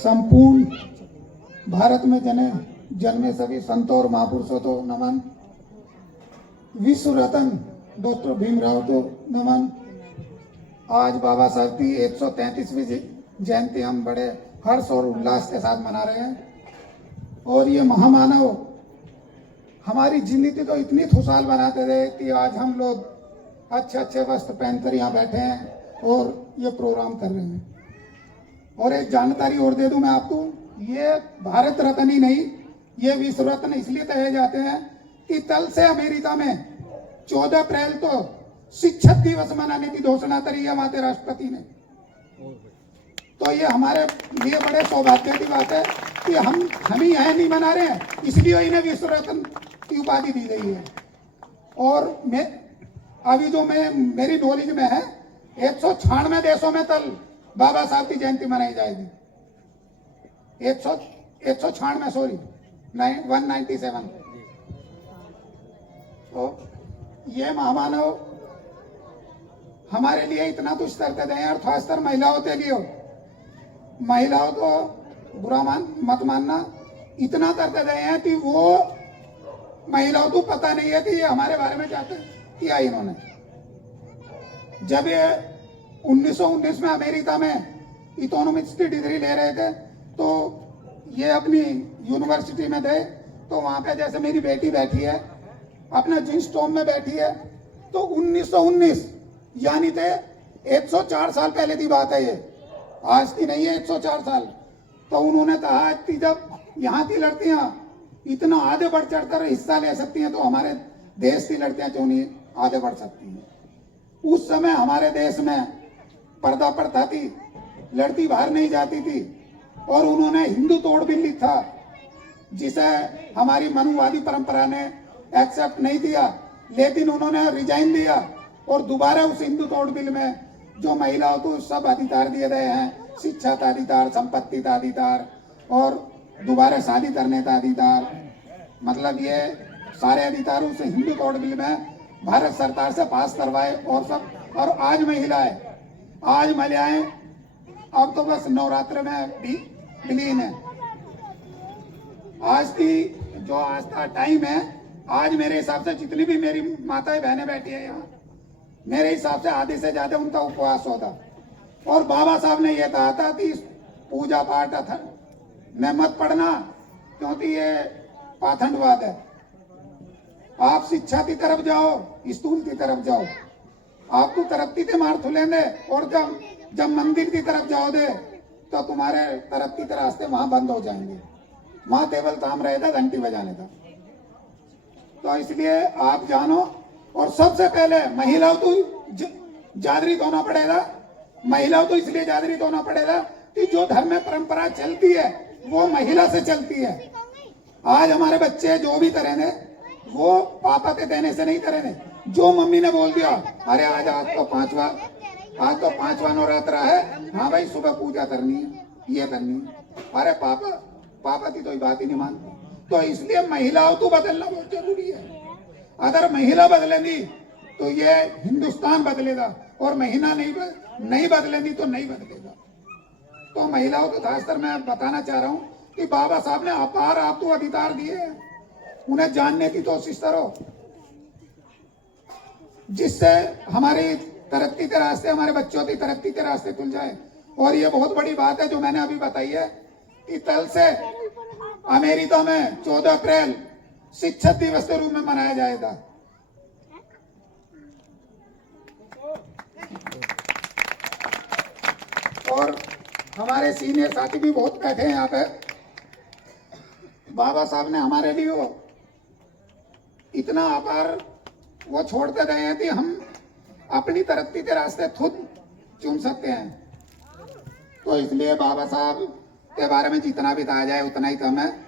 संपूर्ण भारत में जन्मे सभी संतों और महापुरुषों को नमन। विश्व रत्न डॉक्टर भीमराव को नमन। आज बाबा साहब की 133वीं जयंती हम बड़े हर्ष और उल्लास के साथ मना रहे हैं। और ये महामानव हमारी जिंदगी को इतनी खुशहाल बनाते थे कि आज हम लोग अच्छे अच्छे वस्त्र पहनकर यहाँ बैठे हैं और ये प्रोग्राम कर रहे हैं। और एक जानकारी और दे दूं मैं आपको, ये भारत रत्न ही नहीं, ये विश्व रत्न इसलिए कहे जाते हैं कि कल से अमेरिका में 14 अप्रैल को शिक्षक दिवस मनाने की घोषणा करी है हमारे राष्ट्रपति ने। तो ये हमारे लिए बड़े सौभाग्य की बात है कि हम ही यह नहीं मना रहे हैं, इसलिए इन्हें विश्व रत्न की उपाधि दी गई है। और मैं अभी जो मेरी नॉलेज में है 196 देशों में कल बाबा साहब की जयंती मनाई जाएगी। 196 सॉरी 197। तो ये महामानव हमारे लिए इतना कुछ करते थे और खासकर महिलाओं के लिए। महिलाओं को बुरा मत मानना, इतना करते रहे हैं कि वो महिलाओं को पता नहीं है कि ये हमारे बारे में क्या किया इन्होंने। जब ये 1919 में अमेरिका में इकोनॉमिक्स की डिग्री ले रहे थे तो ये अपनी यूनिवर्सिटी में गए, तो वहां पे जैसे मेरी बेटी बैठी है अपना जींस टॉप में बैठी है, तो 1919 यानी थे 104 साल पहले की बात है, ये आज की नहीं है, 104 साल। तो उन्होंने कहा कि जब यहाँ की लड़कियां इतना आगे बढ़ चढ़कर हिस्सा ले सकती हैं तो हमारे देश की लड़कियां क्यों नहीं आगे बढ़ सकती हैं। उस समय हमारे देश में पर्दा प्रथा थी, लड़की बाहर नहीं जाती थी, और उन्होंने हिंदू तोड़ बिल लिखा जिसे हमारी मनुवादी परंपरा ने एक्सेप्ट नहीं किया, लेकिन उन्होंने रिजाइन दिया और दोबारा उस हिंदू तोड़ बिल में जो महिलाओं को सब अधिकार दिए गए हैं, शिक्षा का अधिकार, संपत्ति का अधिकार और दोबारा शादी करने का अधिकार, मतलब ये सारे अधिकार उस हिंदू तोड़ बिल में भारत सरकार से पास करवाए और सब। और आज महिलाएं अब तो बस नवरात्र में भी विलीन है। आज का टाइम है, आज मेरे हिसाब से जितनी भी मेरी माताएं बहनें बैठी है यहाँ, मेरे हिसाब से आधे से ज्यादा उनका उपवास होता। और बाबा साहब ने यह कहा था कि पूजा पाठ में मत पढ़ना क्योंकि ये पाखंडवाद है। आप शिक्षा की तरफ जाओ, स्कूल की तरफ जाओ, आपको तरक्की के मार्ग खुलेंगे। और जब मंदिर की तरफ जाओगे तो तुम्हारे तरक्की के रास्ते वहां बंद हो जाएंगे, वहां केवल काम रहेगा घंटी बजाने का। तो इसलिए आप जानो। और सबसे पहले महिलाओं को जागृत होना पड़ेगा। महिलाओं को इसलिए जागृत होना पड़ेगा कि जो धर्म में परंपरा चलती है वो महिला से चलती है। आज हमारे बच्चे जो भी करेंगे वो पापा के कहने से नहीं करेंगे। जो मम्मी ने बोल दिया, अरे आज तो पांचवा नवरात्र है, हाँ भाई सुबह पूजा करनी है, ये करनी है, अरे पापा की तो बात ही नहीं मानते। तो इसलिए महिलाओं को बदलना बहुत जरूरी है। अगर महिला बदलेंगी तो ये हिंदुस्तान बदलेगा, और महिला नहीं बदलेंगी तो नहीं बदलेगा। तो महिलाओं को खासकर मैं बताना चाह रहा हूँ कि बाबा साहब ने अपार आपको अधिकार दिए हैं, उन्हें जानने की कोशिश करो, जिससे हमारी तरक्की के रास्ते, हमारे बच्चों की तरक्की के रास्ते खुल जाए। और ये बहुत बड़ी बात है जो मैंने अभी बताई है कि कल से अमेरिका में 14 अप्रैल शिक्षक दिवस के रूप में मनाया जाएगा। और हमारे सीनियर साथी भी बहुत बैठे हैं यहाँ पे। बाबा साहब ने हमारे लिए इतना अपार वो छोड़ते गए हैं कि हम अपनी तरक्की के रास्ते खुद चुन सकते हैं। तो इसलिए बाबा साहब के बारे में जितना भी कहा जाए उतना ही कम है।